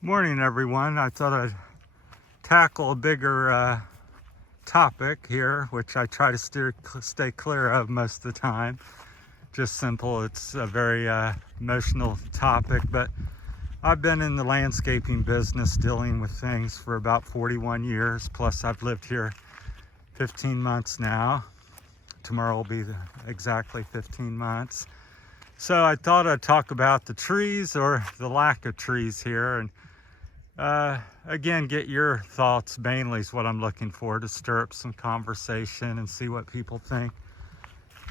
Morning, everyone. I thought I'd tackle a bigger topic here, which I try to stay clear of most of the time. Just simple. It's a very emotional topic, but I've been in the landscaping business dealing with things for about 41 years. Plus, I've lived here 15 months now. Tomorrow will be exactly 15 months. So I thought I'd talk about the trees or the lack of trees here, and again, get your thoughts mainly is what I'm looking for, to stir up some conversation and see what people think.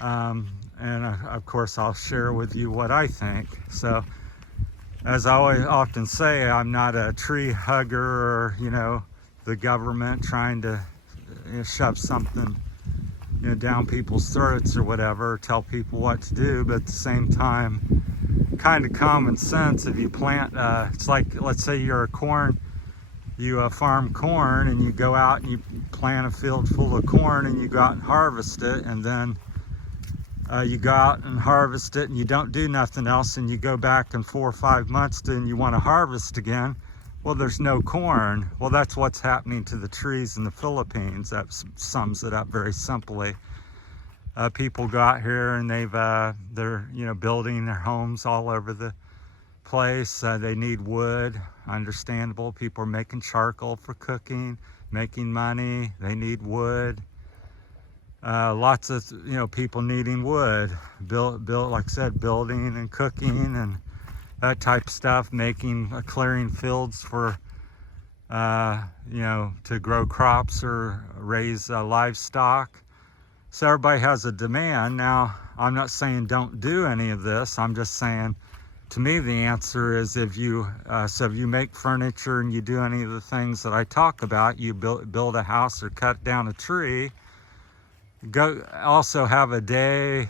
Of course, I'll share with you what I think. So, as I often say, I'm not a tree hugger or, the government trying to shove something, down people's throats or whatever, or tell people what to do. But at the same time, kind of common sense. If you plant, it's like, let's say you farm corn, and you go out and you plant a field full of corn, and you go out and harvest it, and then you go out and harvest it, and you don't do nothing else, and you go back in 4 or 5 months and you want to harvest again. Well, there's no corn. Well, that's what's happening to the trees in the Philippines. That sums it up very simply. People go out here and they're building their homes all over the place. They need wood, understandable. People are making charcoal for cooking, making money. They need wood. Lots of people needing wood. Build, like I said, building and cooking and that type of stuff. Clearing fields for to grow crops or raise livestock. So everybody has a demand. Now, I'm not saying don't do any of this. I'm just saying, to me, the answer is if you make furniture and you do any of the things that I talk about, you build a house or cut down a tree, also have a day,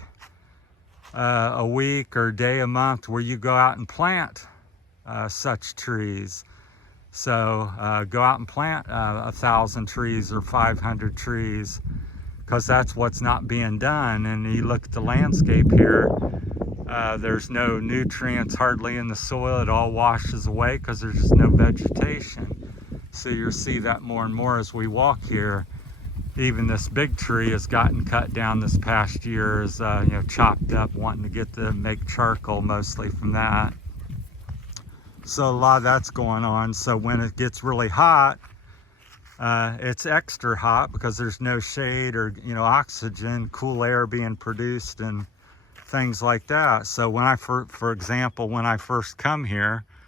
a week, or day a month where you go out and plant such trees. So go out and plant 1,000 trees or 500 trees, because that's what's not being done. And you look at the landscape here, there's no nutrients hardly in the soil. It all washes away because there's just no vegetation. So you'll see that more and more as we walk here. Even this big tree has gotten cut down this past year, is chopped up, wanting to make charcoal mostly from that. So a lot of that's going on. So when it gets really hot, it's extra hot because there's no shade or oxygen, cool air being produced and things like that. So when for example, when I first come here,